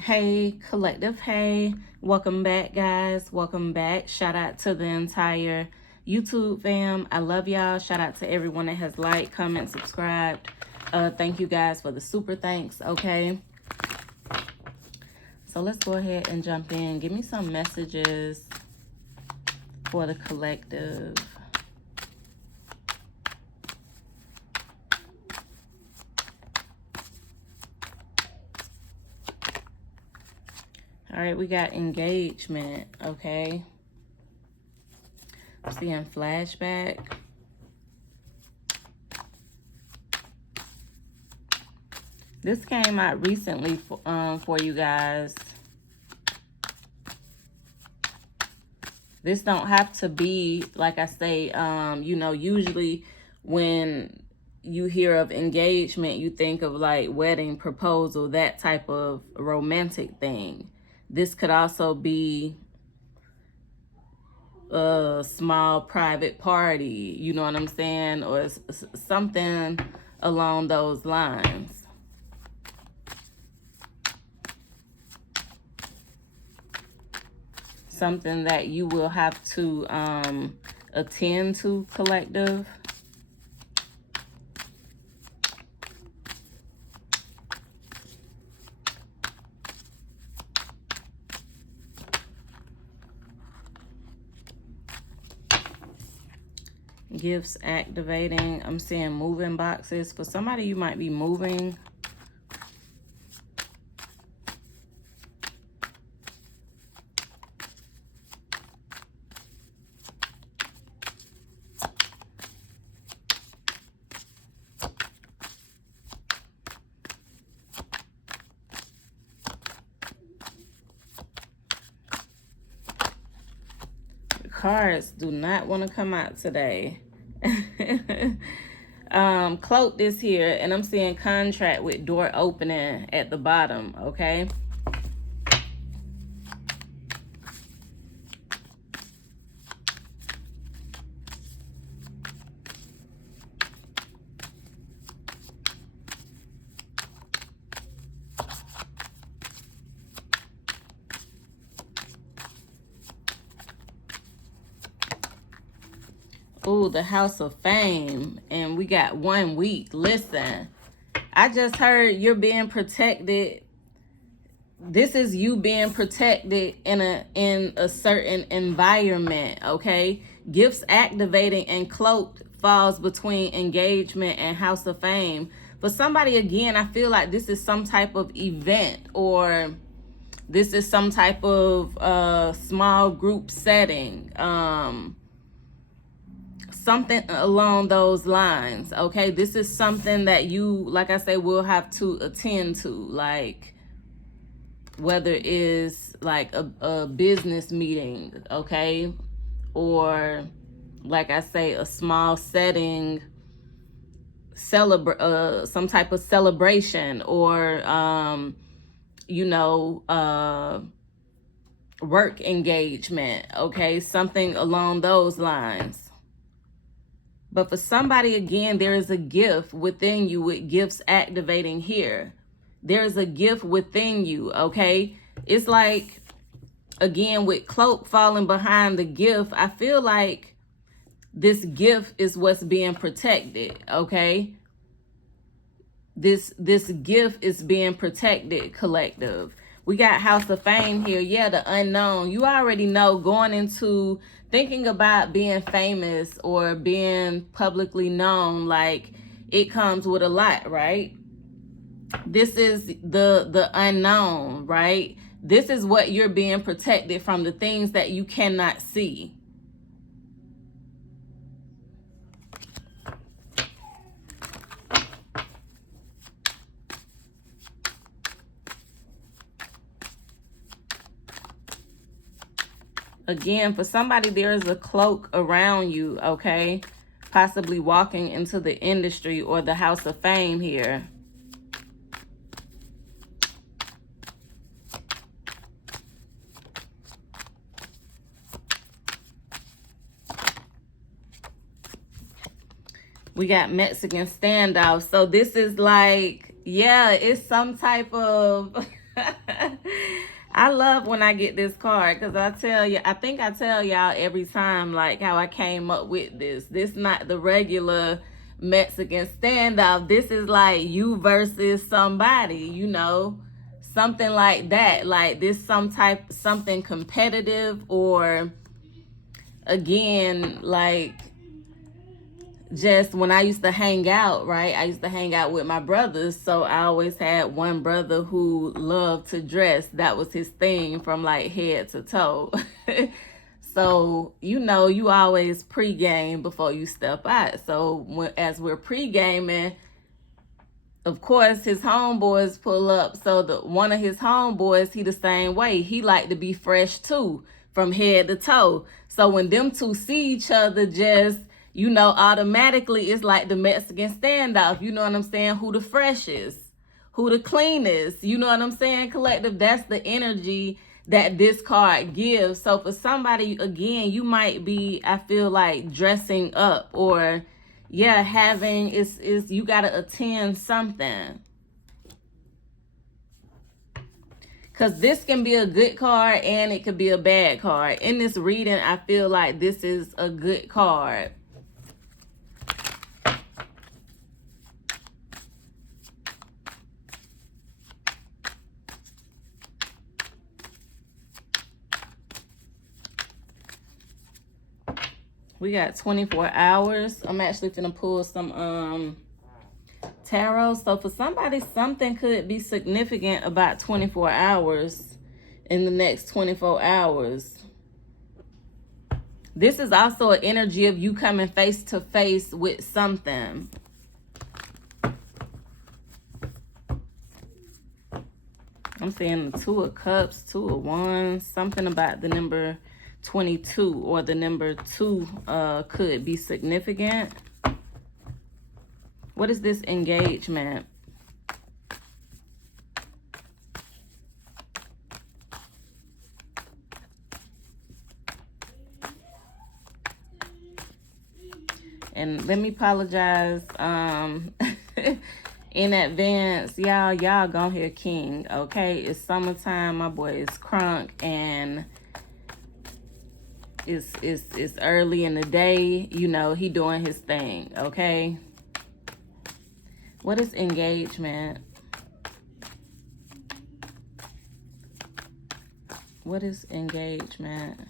Hey, collective. Hey, welcome back, guys. Welcome back. Shout out to the entire YouTube fam. I love y'all. Shout out to everyone that has liked, comment, subscribed. Thank you guys for the super thanks. Okay. So let's go ahead and jump in. Give me some messages for the collective. All right, we got engagement, okay? I'm seeing flashback. This came out recently for you guys. This don't have to be, like I say, you know, usually when you hear of engagement, you think of like wedding, proposal, that type of romantic thing. This could also be a small private party, you know what I'm saying? Or something along those lines. Something that you will have to attend to, collective. Gifts activating. I'm seeing moving boxes. For somebody, you might be moving. The cards do not want to come out today. Cloaked is here, and I'm seeing contract with door opening at the bottom, okay? Ooh, the House of Fame, and we got 1 week. Listen, I just heard you're being protected. This is you being protected in a certain environment, okay? Gifts activating and cloaked falls between engagement and House of Fame. For somebody, again, I feel like this is some type of event, or this is some type of small group setting. Something along those lines, okay? This is something that you, like I say, will have to attend to, like whether it's like a business meeting, okay? Or like I say, a small setting, some type of celebration, or you know, work engagement, okay? Something along those lines. But for somebody, again, there is a gift within you with gifts activating here. There's a gift within you, okay? It's like, again, with cloak falling behind the gift, I feel like this gift is what's being protected, okay? This gift is being protected, collective. We got House of Fame here. Yeah, the unknown. You already know, going into thinking about being famous or being publicly known, like, it comes with a lot, right? This is the unknown, right? This is what you're being protected from, the things that you cannot see. Again, for somebody, there is a cloak around you, okay? Possibly walking into the industry or the House of Fame here. We got Mexican standoff. So this is like, yeah, it's some type of I love when I get this card because I tell you, I think I tell y'all every time like how I came up with this. This not the regular Mexican standoff. This is like you versus somebody, you know, something like that. Like this something competitive, or again, like just when I used to hang out, right? I used to hang out with my brothers. So I always had one brother who loved to dress. That was his thing from like head to toe. So, you know, you always pregame before you step out. So as we're pregaming, of course, his homeboys pull up. So one of his homeboys, he the same way. He like to be fresh too, from head to toe. So when them two see each other, just, you know, automatically it's like the Mexican standoff. You know what I'm saying? Who the freshest, who the cleanest. You know what I'm saying? Collective, that's the energy that this card gives. So for somebody, again, you might be, I feel like, dressing up, or yeah, having is you gotta attend something. Because this can be a good card and it could be a bad card. In this reading, I feel like this is a good card. We got 24 hours. I'm actually gonna pull some tarot. So for somebody, something could be significant about 24 hours in the next 24 hours. This is also an energy of you coming face to face with something. I'm seeing the Two of Cups, Two of Wands, something about the number 22 or the number 2 could be significant. What is this engagement? And let me apologize in advance. Y'all gonna hear King, okay? It's summertime. My boy is crunk, and it's early in the day. You know, he doing his thing, okay? What is engagement? What is engagement?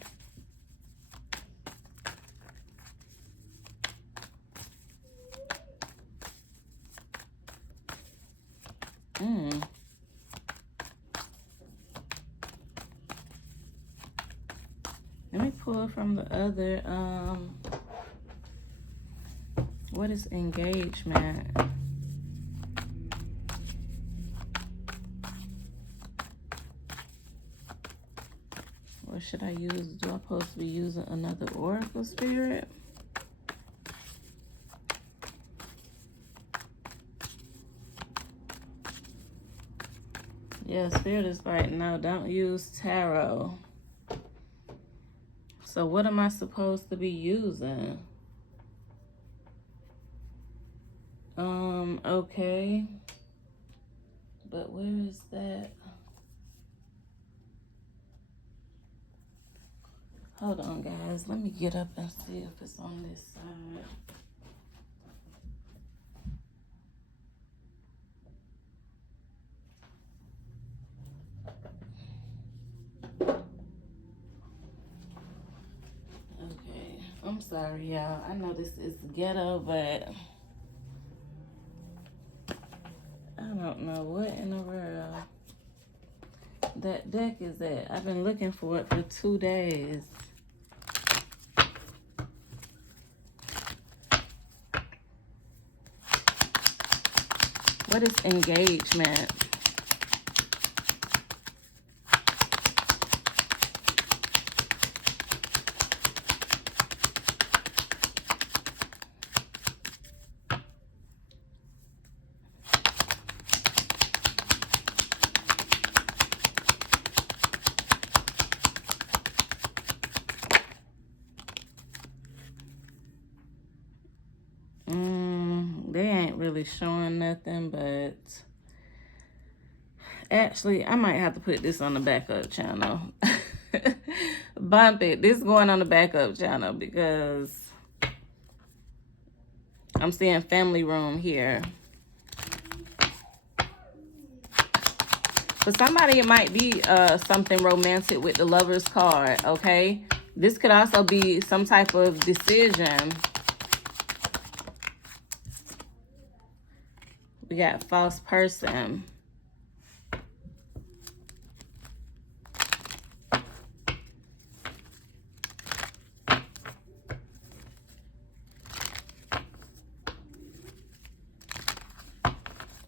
Let me pull from the other, what is engagement? Or should I use, do I supposed to be using another oracle spirit? Yeah, spirit is like, no, don't use tarot. So what am I supposed to be using? Okay. But where is that? Hold on, guys. Let me get up and see if it's on this side. Okay. I'm sorry, y'all. I know this is ghetto, but I don't know what in the world that deck is at. I've been looking for it for 2 days. What is engagement? They ain't really showing nothing, but Actually, I might have to put this on the backup channel. Bump it. This is going on the backup channel because I'm seeing family room here. For somebody, it might be something romantic with the Lover's card, okay? This could also be some type of decision. We got false person.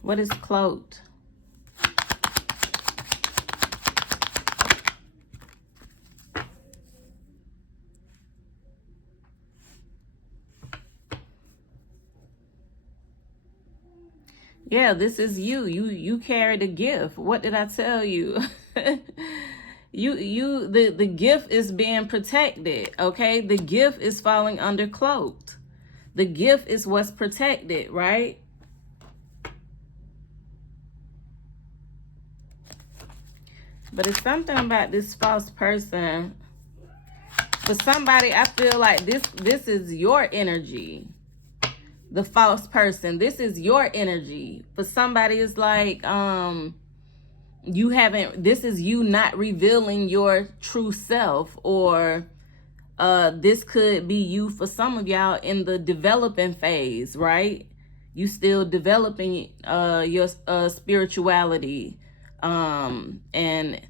What is cloaked? Yeah, this is you. You carried a gift. What did I tell you? The gift is being protected, okay? The gift is falling under cloaked. The gift is what's protected, right? But it's something about this false person. For somebody, I feel like this is your energy. The false person, this is your energy. For somebody, it's like you haven't, this is you not revealing your true self, or this could be you for some of y'all in the developing phase, right? You still developing your spirituality and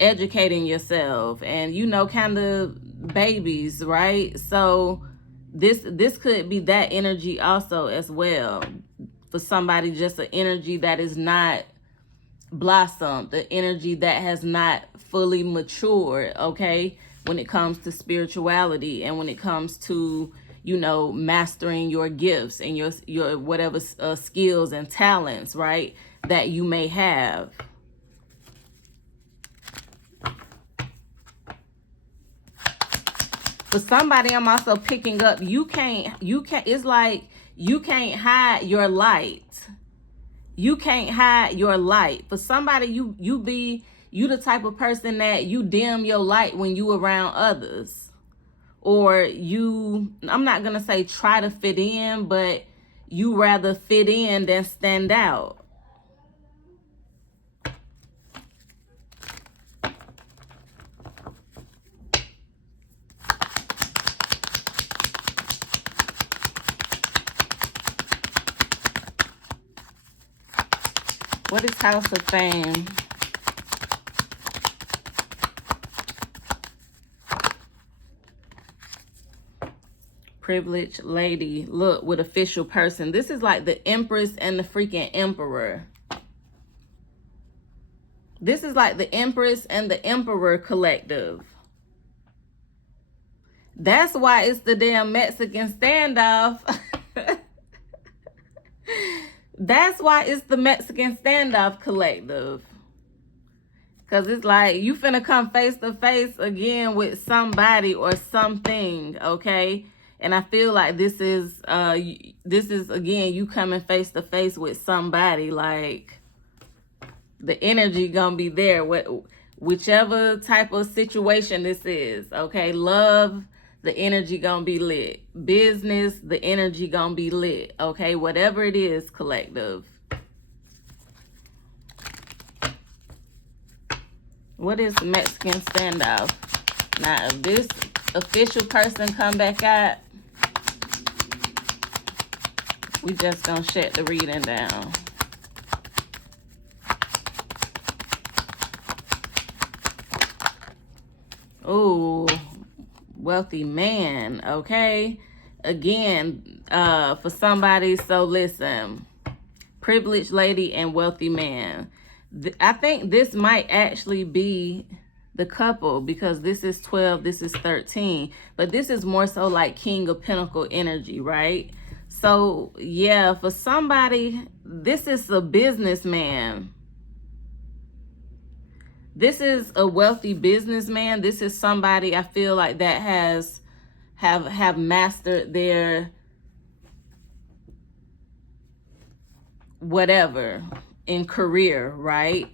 educating yourself, and you know, kind of babies, right? So this could be that energy also as well. For somebody, just an energy that is not blossomed, the energy that has not fully matured, okay, when it comes to spirituality and when it comes to, you know, mastering your gifts and your whatever skills and talents, right, that you may have. For somebody, I'm also picking up, you can't, it's like you can't hide your light. You can't hide your light. For somebody, you the type of person that you dim your light when you around others. Or you, I'm not going to say try to fit in, but you rather fit in than stand out. What is House of Fame? Privileged lady. Look, with official person. This is like the Empress and the freaking Emperor. This is like the Empress and the Emperor collective. That's why it's the damn Mexican standoff. That's why it's the Mexican standoff collective. Because it's like you finna come face to face again with somebody or something, okay? And I feel like this is again, you coming face to face with somebody. Like, the energy gonna be there. Whichever type of situation this is, okay? Love, the energy gonna be lit. Business, the energy gonna be lit, okay? Whatever it is, collective. What is the Mexican standoff? Now, if this official person come back out, we just gonna shut the reading down. Oh, wealthy man, okay? Again, for somebody, so listen, privileged lady and wealthy man. I think this might actually be the couple, because this is 12, this is 13, but this is more so like King of Pentacle energy, right? So yeah, for somebody, this is a businessman. This is a wealthy businessman. This is somebody, I feel like, that have mastered their whatever. in career, right?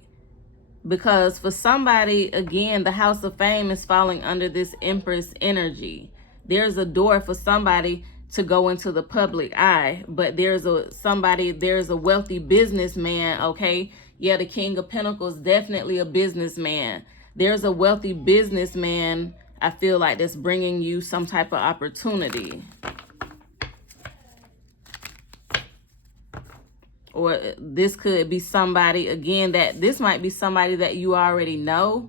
Because for somebody, again, the House of Fame is falling under this Empress energy. There's a door for somebody to go into the public eye, but there's a wealthy businessman, okay? Yeah, the King of Pentacles, definitely a businessman. There's a wealthy businessman, I feel like, that's bringing you some type of opportunity. Or this could be somebody, again, this might be somebody that you already know.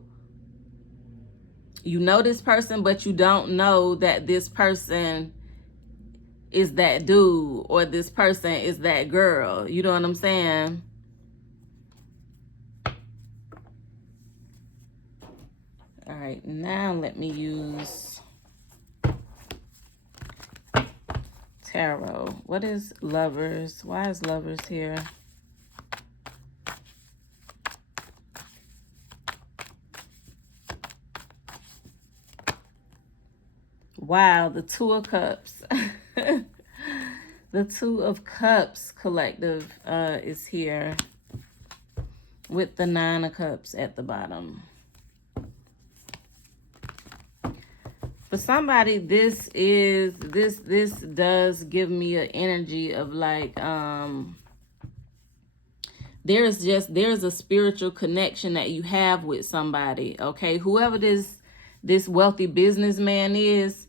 You know this person, but you don't know that this person is that dude or this person is that girl. You know what I'm saying? All right, now let me use tarot. What is Lovers? Why is Lovers here? Wow, the Two of Cups. The Two of Cups collective is here with the Nine of Cups at the bottom. For somebody, this does give me an energy of like, there's a spiritual connection that you have with somebody, okay? Whoever this wealthy businessman is,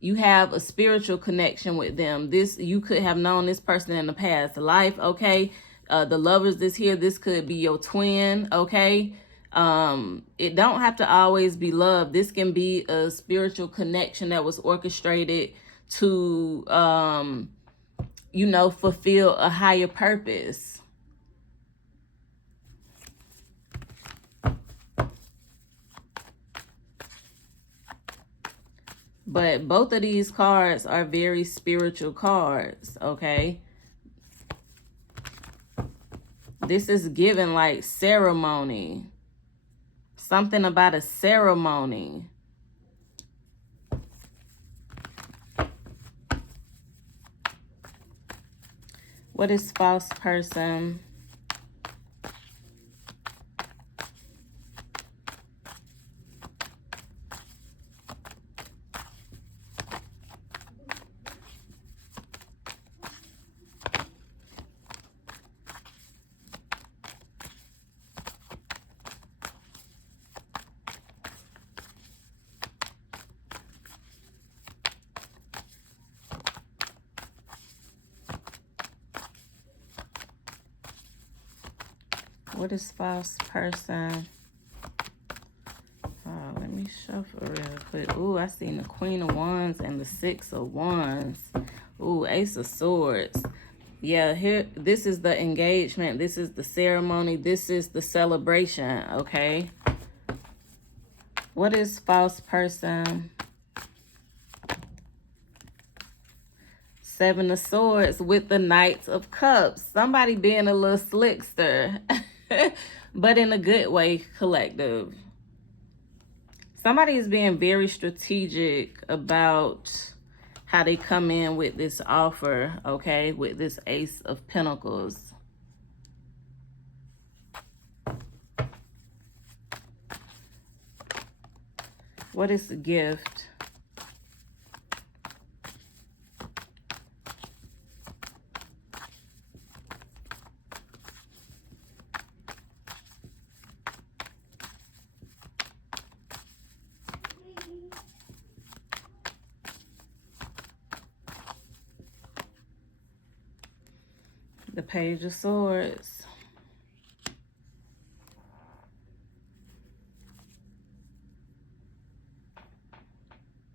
you have a spiritual connection with them. You could have known this person in the past life, okay? The Lovers this here, this could be your twin, okay? It don't have to always be love. This can be a spiritual connection that was orchestrated to, you know, fulfill a higher purpose. But both of these cards are very spiritual cards, okay? This is given like ceremony. Something about a ceremony. What is false person? What is false person? Oh, let me shuffle real quick. Ooh, I seen the Queen of Wands and the Six of Wands. Ooh, Ace of Swords. Yeah, here, this is the engagement. This is the ceremony. This is the celebration, okay? What is false person? Seven of Swords with the Knight of Cups. Somebody being a little slickster, but in a good way, collective. Somebody is being very strategic about how they come in with this offer, okay, with this Ace of Pentacles. What is the gift? The Page of Swords.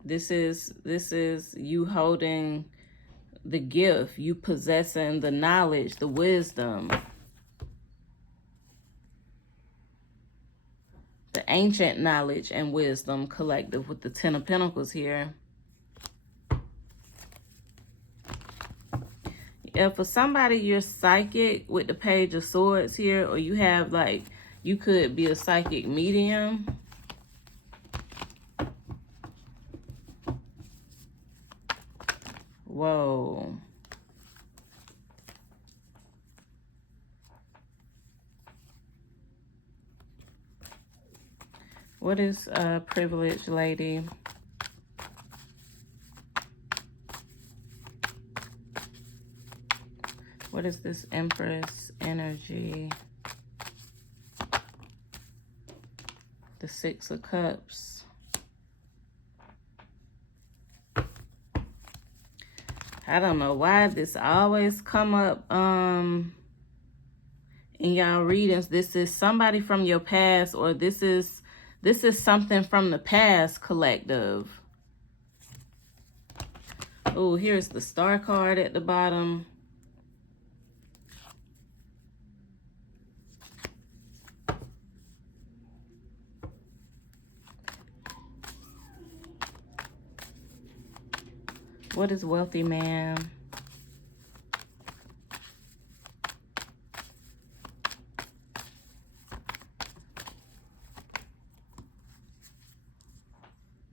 This is you holding the gift, you possessing the knowledge, the wisdom. The ancient knowledge and wisdom collective with the Ten of Pentacles here. Yeah, for somebody, you're psychic with the Page of Swords here, or you have like, you could be a psychic medium. Whoa. What is privileged lady? What is this Empress energy? The Six of Cups. I don't know why this always come up in y'all readings. This is somebody from your past, or this is something from the past, collective. Oh, here's the Star card at the bottom. What is wealthy man?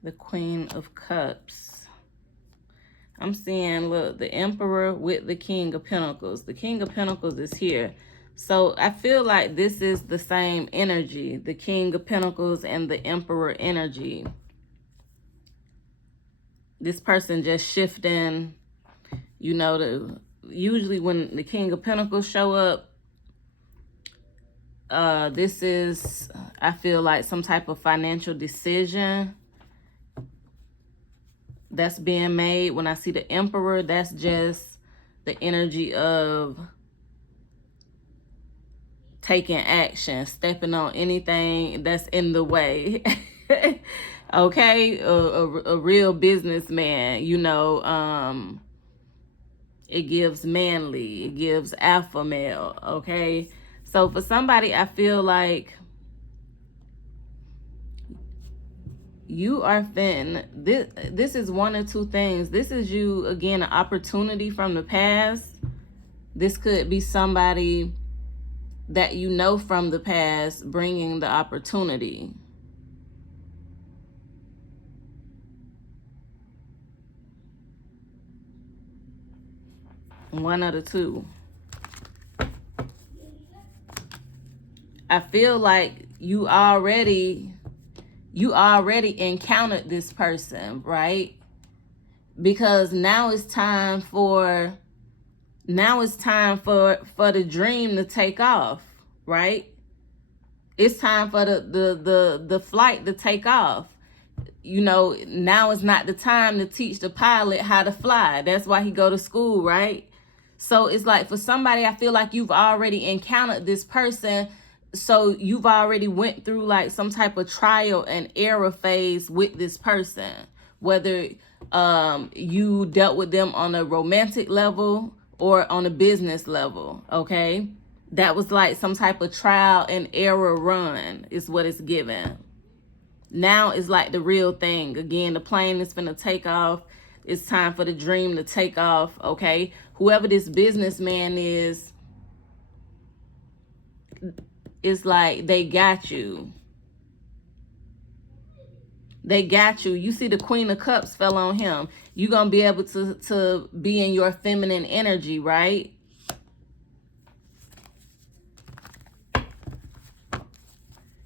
The Queen of Cups. I'm seeing, look, the Emperor with the King of Pentacles. The King of Pentacles is here. So I feel like this is the same energy, the King of Pentacles and the Emperor energy. This person just shifting, you know, usually when the King of Pentacles show up, this is, I feel like, some type of financial decision that's being made. When I see the Emperor, that's just the energy of taking action, stepping on anything that's in the way. Okay, a real businessman, you know, it gives manly, it gives alpha male, okay? So for somebody, I feel like you are this is one or two things. This is you, again, an opportunity from the past. This could be somebody that you know from the past bringing the opportunity. One of the two. I feel like you already encountered this person, right? Because now it's time for the dream to take off, right? It's time for the flight to take off. You know, now is not the time to teach the pilot how to fly. That's why he go to school, right? So it's like, for somebody, I feel like you've already encountered this person. So you've already went through like some type of trial and error phase with this person. Whether you dealt with them on a romantic level or on a business level, okay? That was like some type of trial and error run is what it's given. Now it's like the real thing. Again, the plane is finna take off. It's time for the dream to take off, okay? Whoever this businessman is, it's like they got you. They got you. You see the Queen of Cups fell on him. You're going to be able to be in your feminine energy, right?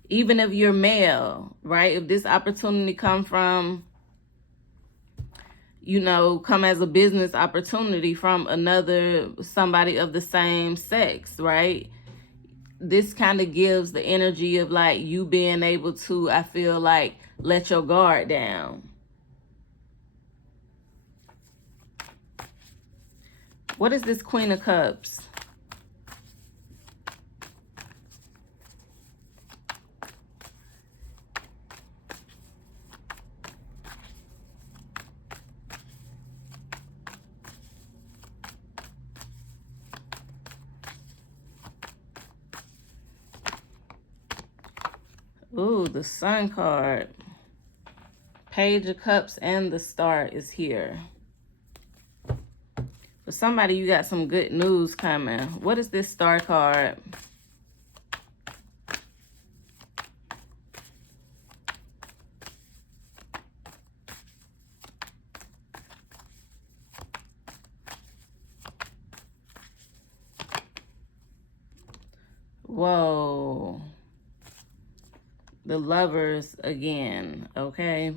Even if you're male, right? If this opportunity come from, you know, come as a business opportunity from somebody of the same sex, right? This kind of gives the energy of like you being able to, I feel like, let your guard down. What is this Queen of Cups? Ooh, the Sun card. Page of Cups and the Star is here. For somebody, you got some good news coming. What is this Star card? Whoa. The Lovers again, okay?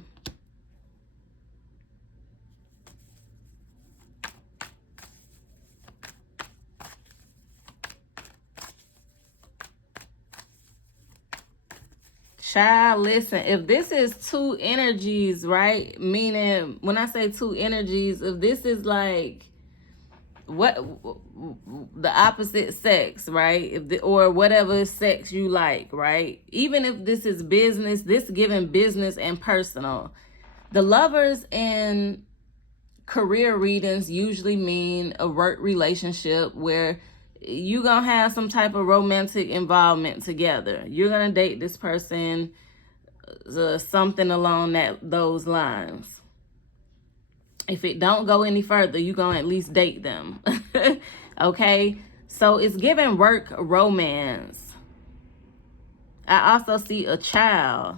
Child, listen, if this is two energies, right? Meaning, when I say two energies, if this is like what the opposite sex, right? Or whatever sex you like, right? Even if this is business, this giving business and personal. The Lovers in career readings usually mean a work relationship where you gonna have some type of romantic involvement together. You're gonna date this person, something along those lines. If it don't go any further, you gonna at least date them. Okay, so it's giving work romance. I also see a child.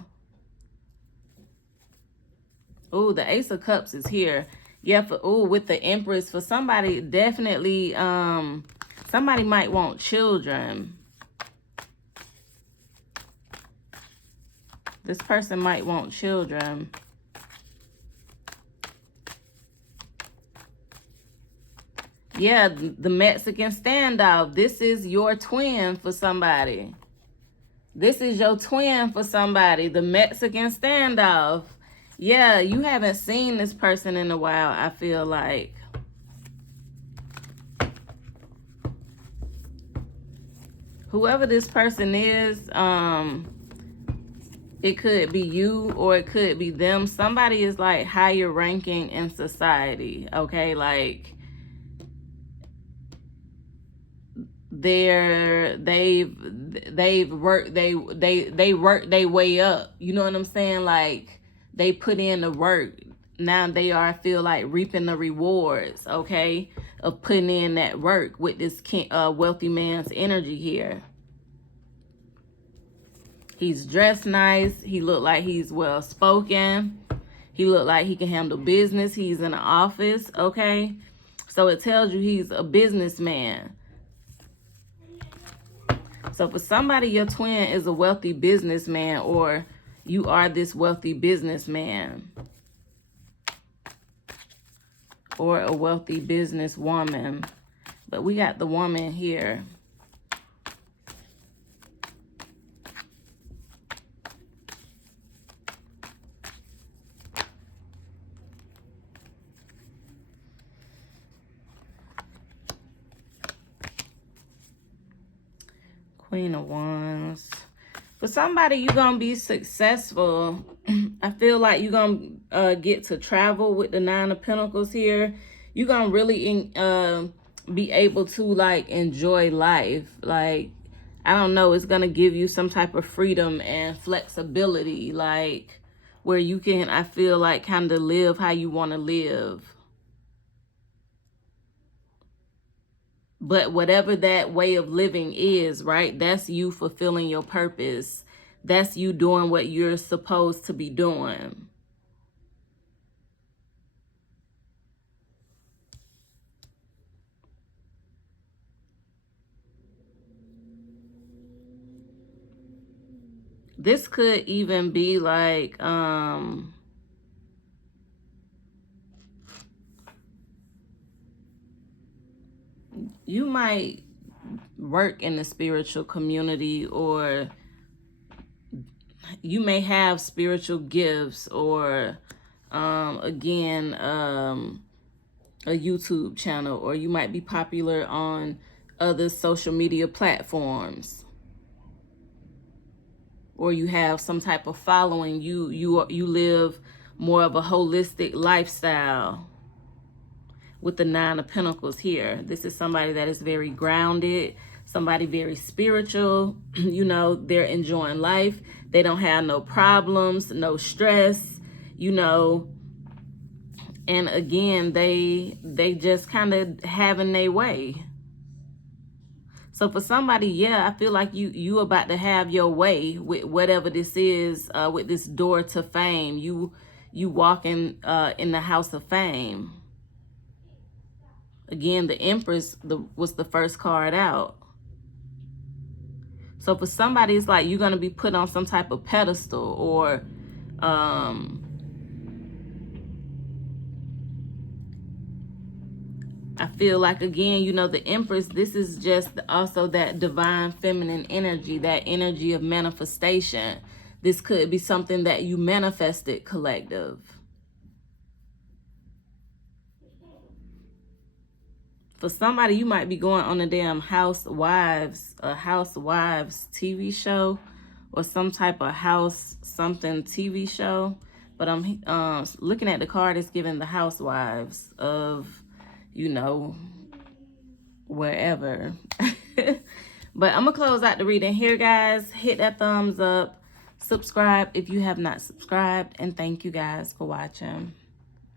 Oh, the Ace of Cups is here. Yeah, with the Empress, for somebody, definitely, somebody might want children. This person might want children. Yeah, the Mexican standoff. This is your twin for somebody. This is your twin for somebody. The Mexican standoff. Yeah, you haven't seen this person in a while, I feel like. Whoever this person is, it could be you or it could be them. Somebody is like higher ranking in society, okay? Like they've worked they worked their way up. You know what I'm saying? Like they put in the work. Now they are, I feel like, reaping the rewards, okay, of putting in that work with this wealthy man's energy here. He's dressed nice. He looked like he's well spoken. He looked like he can handle business. He's in the office, okay? So it tells you he's a businessman. So for somebody, your twin is a wealthy businessman, or you are this wealthy businessman, or a wealthy businesswoman. But we got the woman here. Queen of Wands. For somebody, you're going to be successful. I feel like you're going to get to travel with the Nine of Pentacles here. You're going to really be able to, like, enjoy life. Like, I don't know, it's going to give you some type of freedom and flexibility. Like, where you can, I feel like, kind of live how you want to live. But whatever that way of living is, right, that's you fulfilling your purpose. That's you doing what you're supposed to be doing. This could even be like, you might work in the spiritual community, or you may have spiritual gifts, or again, a YouTube channel, or you might be popular on other social media platforms, or you have some type of following. You live more of a holistic lifestyle. With the Nine of Pentacles here, this is somebody that is very grounded, somebody very spiritual. You know, they're enjoying life. They don't have no problems, no stress, you know. And again, they just kind of having their way. So for somebody, yeah, I feel like you about to have your way with whatever this is, with this door to fame. You walking in the house of fame. Again, the Empress was the first card out. So for somebody, it's like you're going to be put on some type of pedestal, or I feel like, again, you know, the Empress, this is just also that divine feminine energy, that energy of manifestation. This could be something that you manifested, collective. For somebody, you might be going on a damn Housewives TV show, or some type of house something TV show. But I'm looking at the card, it's giving the housewives of, you know, wherever. But I'm gonna close out the reading here, guys. Hit that thumbs up, subscribe if you have not subscribed, and thank you guys for watching.